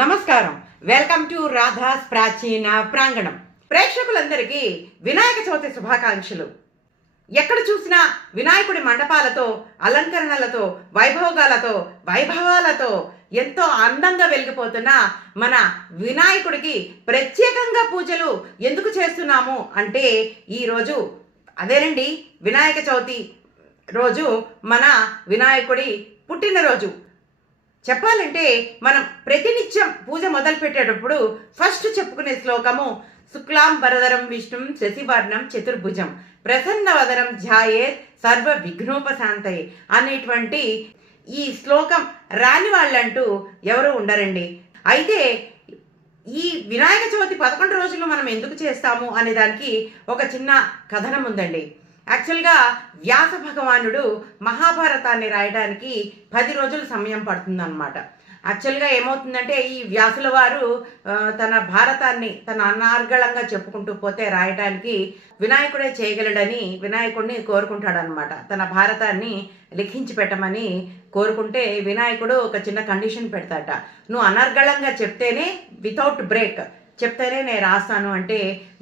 నమస్కారం. Welcome to Radha's ప్రాచీన ప్రాంగణం. ప్రేక్షకులందరికీ వినాయక చవితి శుభాకాంక్షలు. ఎక్కడ చూసినా వినాయకుడి మండపాలతో, అలంకరణలతో, వైభవాలతో ఎంతో అందంగా వెలిగిపోతున్న మన వినాయకుడికి ప్రత్యేకంగా పూజలు ఎందుకు చేస్తున్నాము అంటే ఈరోజు అదేనండి, వినాయక చవితి రోజు మన వినాయకుడి పుట్టినరోజు. చెప్పాలంటే మనం ప్రతినిత్యం పూజ మొదలు పెట్టేటప్పుడు ఫస్ట్ చెప్పుకునే శ్లోకము శుక్లాంబరధరం విష్ణుం శశివర్ణం చతుర్భుజం ప్రసన్నవదనం ధ్యాయేత్ సర్వ విఘ్నోపశాంతయే అనేటువంటి ఈ శ్లోకం రాని వాళ్ళంటూ ఎవరు ఉండరండి. అయితే ఈ వినాయక చవితి 11 రోజులు మనం ఎందుకు చేస్తాము అనే దానికి ఒక చిన్న కథనం ఉందండి. యాక్చువల్గా వ్యాస భగవానుడు మహాభారతాన్ని రాయడానికి 10 రోజుల సమయం పడుతుందన్నమాట. యాక్చువల్గా ఏమవుతుందంటే ఈ వ్యాసుల వారు తన భారతాన్ని తన అనార్గళంగా చెప్పుకుంటూ పోతే రాయడానికి వినాయకుడే చేయగలడని వినాయకుడిని కోరుకుంటాడనమాట. తన భారతాన్ని లిఖించి పెట్టమని కోరుకుంటే వినాయకుడు ఒక చిన్న కండిషన్ పెడతాట. నువ్వు అనర్గళంగా చెప్తేనే వితౌట్ బ్రేక్ చెప్తేనే నేను రాస్తాను అంటే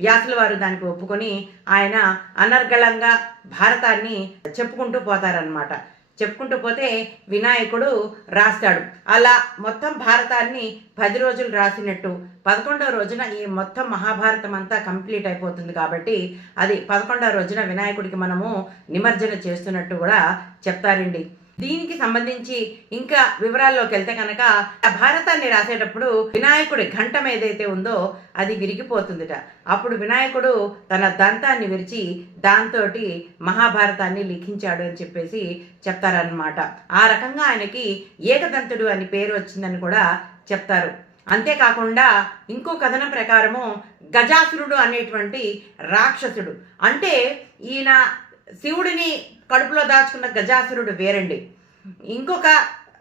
వ్యాసుల వారు దానికి ఒప్పుకొని ఆయన అనర్గళంగా భారతాన్ని చెప్పుకుంటూ పోతారనమాట. చెప్పుకుంటూ పోతే వినాయకుడు రాస్తాడు. అలా మొత్తం భారతాన్ని 10 రోజులు రాసినట్టు 11వ రోజున ఈ మొత్తం మహాభారతం అంతా కంప్లీట్ అయిపోతుంది. కాబట్టి అది 11వ రోజున వినాయకుడికి మనము నిమజ్జన చేస్తున్నట్టు కూడా చెప్తారండి. దీనికి సంబంధించి ఇంకా వివరాల్లోకి వెళ్తే కనుక భారతాన్ని రాసేటప్పుడు వినాయకుడి ఘంటం ఏదైతే ఉందో అది విరిగిపోతుందిట. అప్పుడు వినాయకుడు తన దంతాన్ని విరిచి దాంతో మహాభారతాన్ని లిఖించాడు అని చెప్పేసి చెప్తారనమాట. ఆ రకంగా ఆయనకి ఏకదంతుడు అని పేరు వచ్చిందని కూడా చెప్తారు. అంతేకాకుండా ఇంకో కథనం ప్రకారము గజాసురుడు అనేటువంటి రాక్షసుడు, అంటే ఈయన శివుడిని కడుపులో దాచుకున్న గజాసురుడు వేరండి. ఇంకొక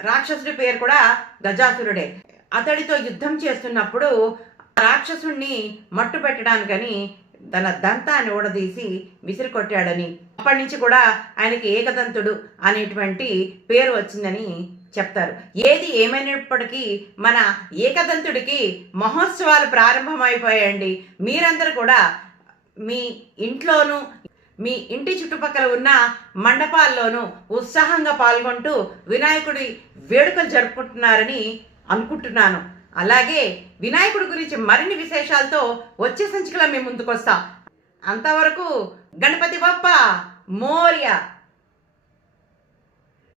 రాక్షసుడి పేరు కూడా గజాసురుడే. అతడితో యుద్ధం చేస్తున్నప్పుడు రాక్షసుడిని మట్టు పెట్టడానికని తన దంతాన్ని ఊడదీసి విసిరి కొట్టాడని, అప్పటి నుంచి కూడా ఆయనకి ఏకదంతుడు అనేటువంటి పేరు వచ్చిందని చెప్తారు. ఏది ఏమైనప్పటికీ మన ఏకదంతుడికి మహోత్సవాలు ప్రారంభమైపోయాయండి. మీరందరూ కూడా మీ ఇంట్లోనూ మీ ఇంటి చుట్టుపక్కల ఉన్న మండపాల్లోనూ ఉత్సాహంగా పాల్గొంటూ వినాయకుడి వేడుకలు జరుపుకుంటున్నారని అనుకుంటున్నాను. అలాగే వినాయకుడి గురించి మరిన్ని విశేషాలతో వచ్చే సంచికలో మేము ముందుకు వస్తాం. అంతవరకు గణపతి బప్ప మోర్య.